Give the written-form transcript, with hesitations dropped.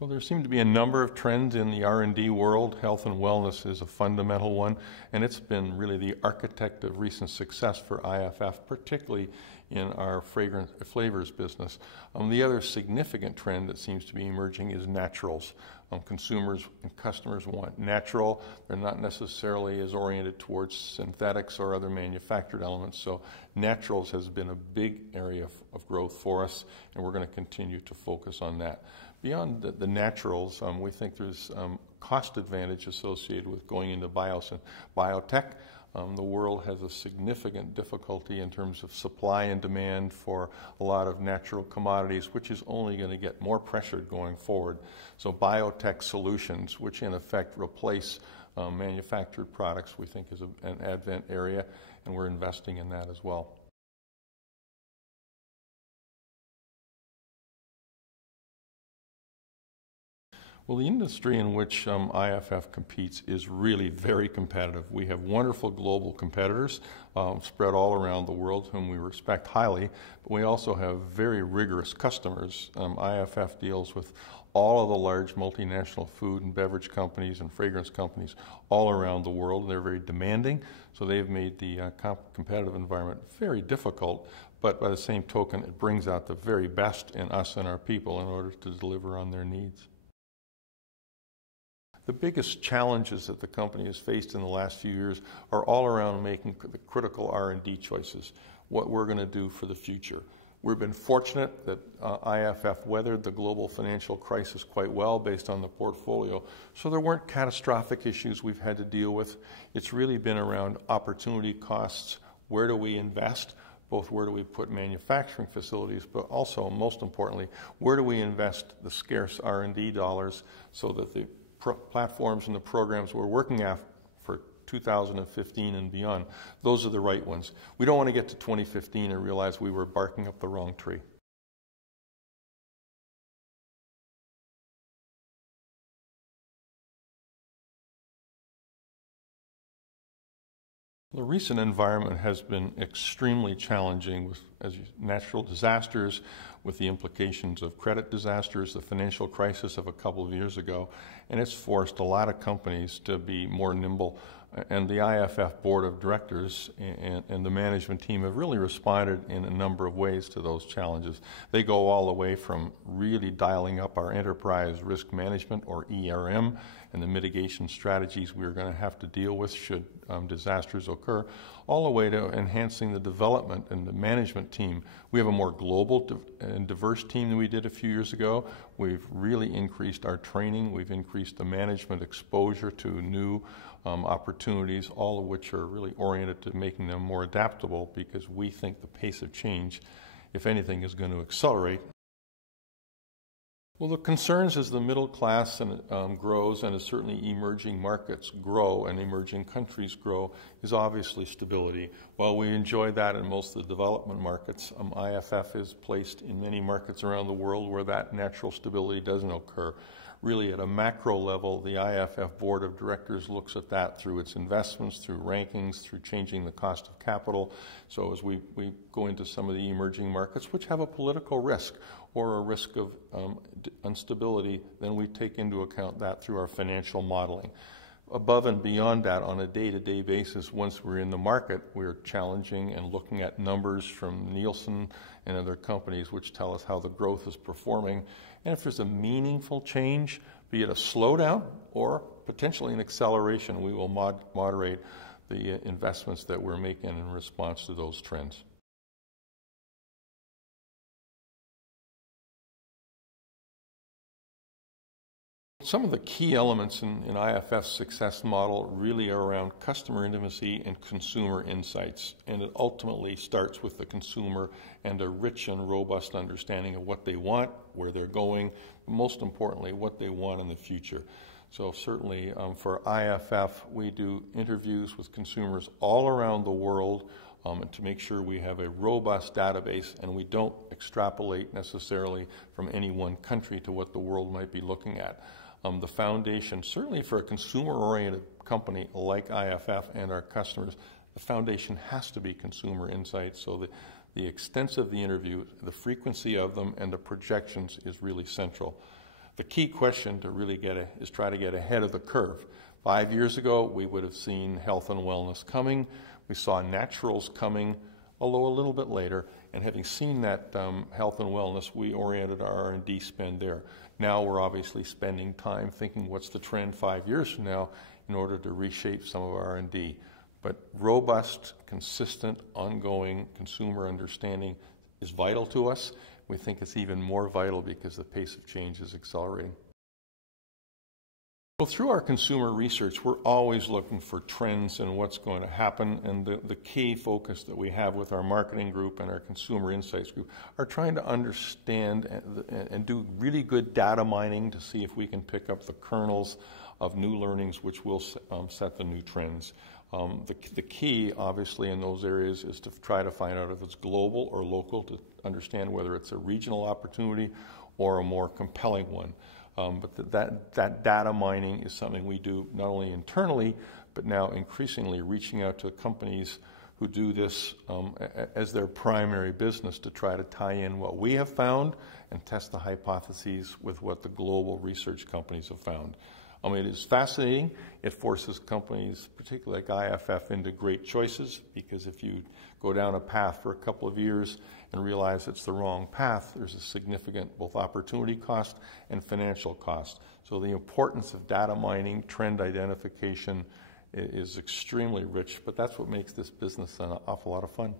Well, there seem to be a number of trends in the R&D world. Health and wellness is a fundamental one, and it's been really the architect of recent success for IFF, particularly in our flavors business. The other significant trend that seems to be emerging is naturals. Consumers and customers want natural. They're not necessarily as oriented towards synthetics or other manufactured elements. So naturals has been a big area of growth for us, and we're going to continue to focus on that. Beyond the naturals, we think there's cost advantage associated with going into biotech. The world has a significant difficulty in terms of supply and demand for a lot of natural commodities, which is only going to get more pressured going forward. So biotech solutions, which in effect replace manufactured products, we think is an advent area, and we're investing in that as well. Well, the industry in which IFF competes is really very competitive. We have wonderful global competitors spread all around the world whom we respect highly, but we also have very rigorous customers. IFF deals with all of the large multinational food and beverage companies and fragrance companies all around the world. They're very demanding, so they've made the competitive environment very difficult, but by the same token, it brings out the very best in us and our people in order to deliver on their needs. The biggest challenges that the company has faced in the last few years are all around making the critical R&D choices, what we're going to do for the future. We've been fortunate that IFF weathered the global financial crisis quite well based on the portfolio, so there weren't catastrophic issues we've had to deal with. It's really been around opportunity costs, where do we invest, both where do we put manufacturing facilities, but also, most importantly, where do we invest the scarce R&D dollars so that the platforms and the programs we're working at for 2015 and beyond, those are the right ones. We don't want to get to 2015 and realize we were barking up the wrong tree. The recent environment has been extremely challenging with natural disasters, with the implications of credit disasters, the financial crisis of a couple of years ago, and it's forced a lot of companies to be more nimble. And the IFF Board of Directors and the management team have really responded in a number of ways to those challenges. They go all the way from really dialing up our enterprise risk management, or ERM, and the mitigation strategies we're going to have to deal with should disasters occur, all the way to enhancing the development and the management team. We have a more global and diverse team than we did a few years ago. We've really increased our training. We've increased the management exposure to new opportunities, all of which are really oriented to making them more adaptable, because we think the pace of change, if anything, is going to accelerate. Well, the concerns as the middle class grows, and as certainly emerging markets grow and emerging countries grow, is obviously stability. While we enjoy that in most of the development markets, IFF is placed in many markets around the world where that natural stability doesn't occur. Really, at a macro level, the IFF Board of Directors looks at that through its investments, through rankings, through changing the cost of capital. So as we go into some of the emerging markets, which have a political risk or a risk of instability, then we take into account that through our financial modeling. Above and beyond that, on a day-to-day basis, once we're in the market, we're challenging and looking at numbers from Nielsen and other companies which tell us how the growth is performing. And if there's a meaningful change, be it a slowdown or potentially an acceleration, we will moderate the investments that we're making in response to those trends. Some of the key elements in IFF's success model really are around customer intimacy and consumer insights, and it ultimately starts with the consumer and a rich and robust understanding of what they want, where they're going, but most importantly, what they want in the future. So certainly for IFF, we do interviews with consumers all around the world to make sure we have a robust database and we don't extrapolate necessarily from any one country to what the world might be looking at. The foundation, certainly for a consumer-oriented company like IFF and our customers, the foundation has to be consumer insights. So the extent of the interview, the frequency of them, and the projections is really central. The key question to really is try to get ahead of the curve. 5 years ago, we would have seen health and wellness coming. We saw naturals coming, although a little bit later. And having seen that health and wellness, we oriented our R&D spend there. Now we're obviously spending time thinking what's the trend 5 years from now in order to reshape some of our R&D. But robust, consistent, ongoing consumer understanding is vital to us. We think it's even more vital because the pace of change is accelerating. Well, through our consumer research, we're always looking for trends and what's going to happen, and the key focus that we have with our marketing group and our consumer insights group are trying to understand and do really good data mining to see if we can pick up the kernels of new learnings which will set the new trends. The key, obviously, in those areas is to try to find out if it's global or local, to understand whether it's a regional opportunity or a more compelling one. But that data mining is something we do not only internally, but now increasingly reaching out to companies who do this as their primary business to try to tie in what we have found and test the hypotheses with what the global research companies have found. It is fascinating. It forces companies, particularly like IFF, into great choices, because if you go down a path for a couple of years and realize it's the wrong path, there's a significant both opportunity cost and financial cost. So the importance of data mining, trend identification is extremely rich, but that's what makes this business an awful lot of fun.